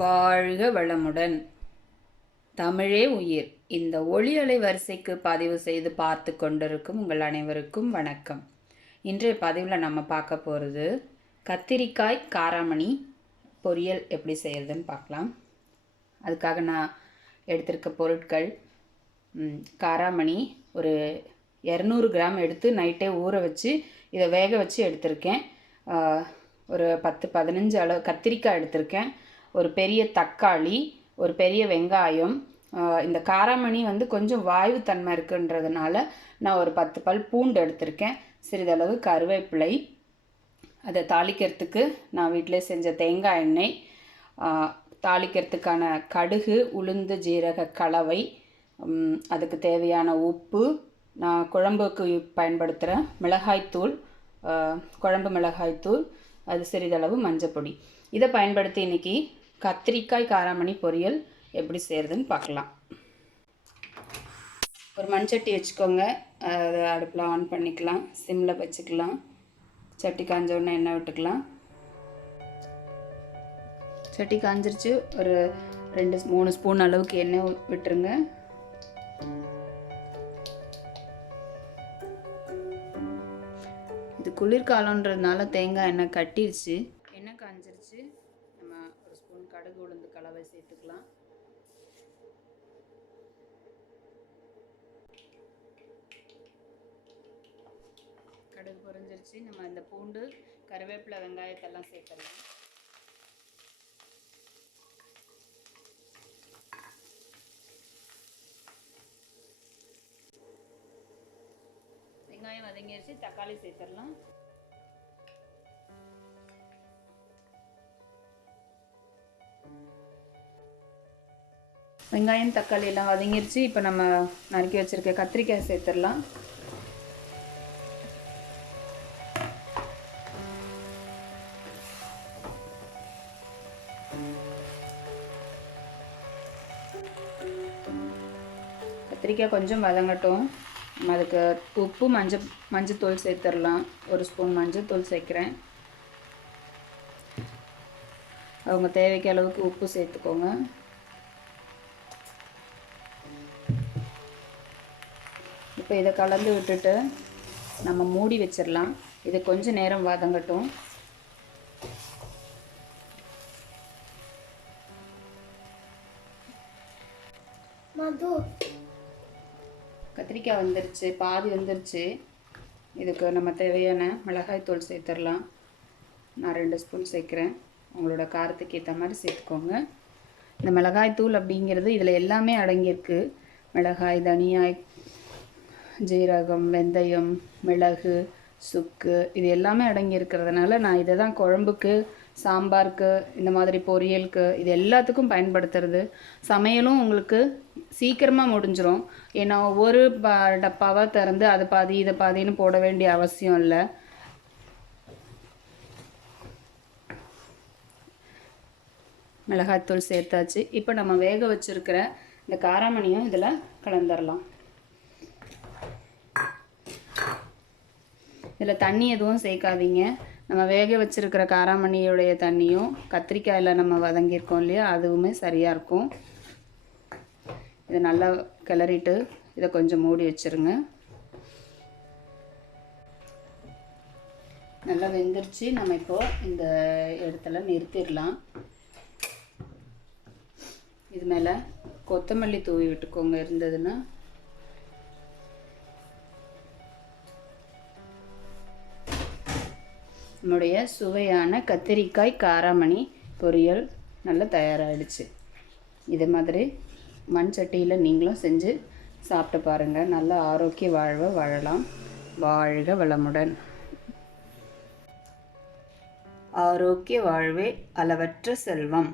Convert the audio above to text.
வாழ்க வளமுடன். தமிழே உயிர். இந்த ஒளி அலை வரிசைக்கு பதிவு செய்து பார்த்து கொண்டிருக்கும் உங்கள் அனைவருக்கும் வணக்கம். இன்றைய பதிவில் நம்ம பார்க்க போகிறது கத்திரிக்காய் காராமணி பொரியல் எப்படி செய்கிறதுன்னு பார்க்கலாம். அதுக்காக நான் எடுத்திருக்க பொருட்கள், காராமணி ஒரு 200 கிராம் எடுத்து நைட்டே ஊற வச்சு இதை வேக வச்சு எடுத்திருக்கேன். ஒரு 10-15 அளவு கத்திரிக்காய் எடுத்திருக்கேன். ஒரு பெரிய தக்காளி, ஒரு பெரிய வெங்காயம். இந்த காராமணி கொஞ்சம் வாயு தன்மை இருக்குன்றதுனால நான் ஒரு 10 பல் பூண்டு எடுத்திருக்கேன். சிறிதளவு கருவேப்பிலை. அதை தாளிக்கிறதுக்கு நான் வீட்டிலே செஞ்ச தேங்காய் எண்ணெய், தாளிக்கிறதுக்கான கடுகு, உளுந்து, ஜீரக கலவை, அதுக்கு தேவையான உப்பு, நான் குழம்புக்கு பயன்படுத்துகிற மிளகாய்த்தூள், குழம்பு மிளகாய்த்தூள், அது சிறிதளவு மஞ்சப்பொடி. இதை பயன்படுத்தி இன்றைக்கி கத்திரிக்காய் காராமணி பொரியல் எப்படி செய்கிறதுன்னு பார்க்கலாம். ஒரு மண்சட்டி வச்சுக்கோங்க. அதை அடுப்பில் ஆன் பண்ணிக்கலாம். சிம்மில் வச்சுக்கலாம். சட்டி காஞ்சோடனே எண்ணெய் விட்டுக்கலாம். சட்டி காஞ்சிருச்சு. ஒரு 2-3 ஸ்பூன் அளவுக்கு எண்ணெய் விட்டுருங்க. இது குளிர்காலன்றதுனால தேங்காய் எண்ணெய் கட்டிடுச்சு. எண்ணெய் காஞ்சிருச்சு. நம்ம ஒரு ஸ்பூன் கடுகு உளுந்து கலவை சேர்த்துக்கலாம். கடுகு பொரிஞ்சிருச்சு. நம்ம இந்த பூண்டு, கருவேப்பிலை, வெங்காயத்தெல்லாம் சேர்த்துக்கலாம். வெங்காயம் வதங்கிடுச்சு. தக்காளி சேர்த்துடலாம். வெங்காயம் தக்காளி எல்லாம் வதங்கிருச்சு. இப்போ நம்ம நறுக்கி வச்சிருக்க கத்திரிக்காய் சேர்த்துடலாம். கத்திரிக்காய் கொஞ்சம் வதங்கட்டும். நம்ம அதுக்கு உப்பு, மஞ்சத்தூள் சேர்த்துடலாம். ஒரு ஸ்பூன் மஞ்சத்தூள் சேர்க்குறேன். அவங்க தேவைக்கு அளவுக்கு உப்பு சேர்த்துக்கோங்க. இப்போ இதை கலந்து விட்டுட்டு நம்ம மூடி வச்சிடலாம். இது கொஞ்சம் நேரம் வதங்கட்டும். கத்திரிக்காய் வந்துருச்சு, பாதி வந்துருச்சு. இதுக்கு நம்ம தேவையான மிளகாய்த்தூள் சேர்த்துடலாம். நான் 2 ஸ்பூன் சேர்க்குறேன். உங்களோட காரத்துக்கு ஏற்ற மாதிரி சேர்த்துக்கோங்க. இந்த மிளகாய்த்தூள் அப்படிங்கிறது இதில் எல்லாமே அடங்கியிருக்கு. மிளகாய், தனியாய், ஜீரகம், வெந்தயம், மிளகு, சுக்கு, இது எல்லாமே அடங்கி இருக்கிறதுனால நான் இதை தான் குழம்புக்கு, சாம்பாருக்கு, இந்த மாதிரி பொரியலுக்கு, இது எல்லாத்துக்கும் பயன்படுத்துறது. சமையலும் உங்களுக்கு சீக்கிரமாக முடிஞ்சிடும். ஏன்னா ஒரு டப்பாவை திறந்து அது பாதி இதை பாதின்னு போட வேண்டிய அவசியம் இல்லை. மிளகாய்த்தூள் சேர்த்தாச்சு. இப்போ நம்ம வேக வச்சுருக்கிற இந்த காராமணியும் இதில் கலந்துடலாம். இதில் தண்ணி எதுவும் சேர்க்காதீங்க. நம்ம வேக வச்சுருக்கிற காராமணியுடைய தண்ணியும் கத்திரிக்காயில் நம்ம வதங்கியிருக்கோம் இல்லையா, அதுவுமே சரியாக இருக்கும். இதை நல்லா கிளறிட்டு இதை கொஞ்சம் மூடி வச்சுருங்க. நல்லா வெந்துருச்சு. நம்ம இப்போது இந்த இடத்துல நிறுத்திடலாம். இது மேலே கொத்தமல்லி தூவி விட்டுக்கோங்க இருந்ததுன்னா. நம்முடைய சுவையான கத்திரிக்காய் காராமணி பொரியல் நல்லா தயாராகிடுச்சு. இது மாதிரி மண் சட்டியில் நீங்களும் செஞ்சு சாப்பிட்டு பாருங்கள். நல்ல ஆரோக்கிய வாழ்வை வாழலாம். வாழ்க வளமுடன். ஆரோக்கிய வாழ்வே அளவற்ற செல்வம்.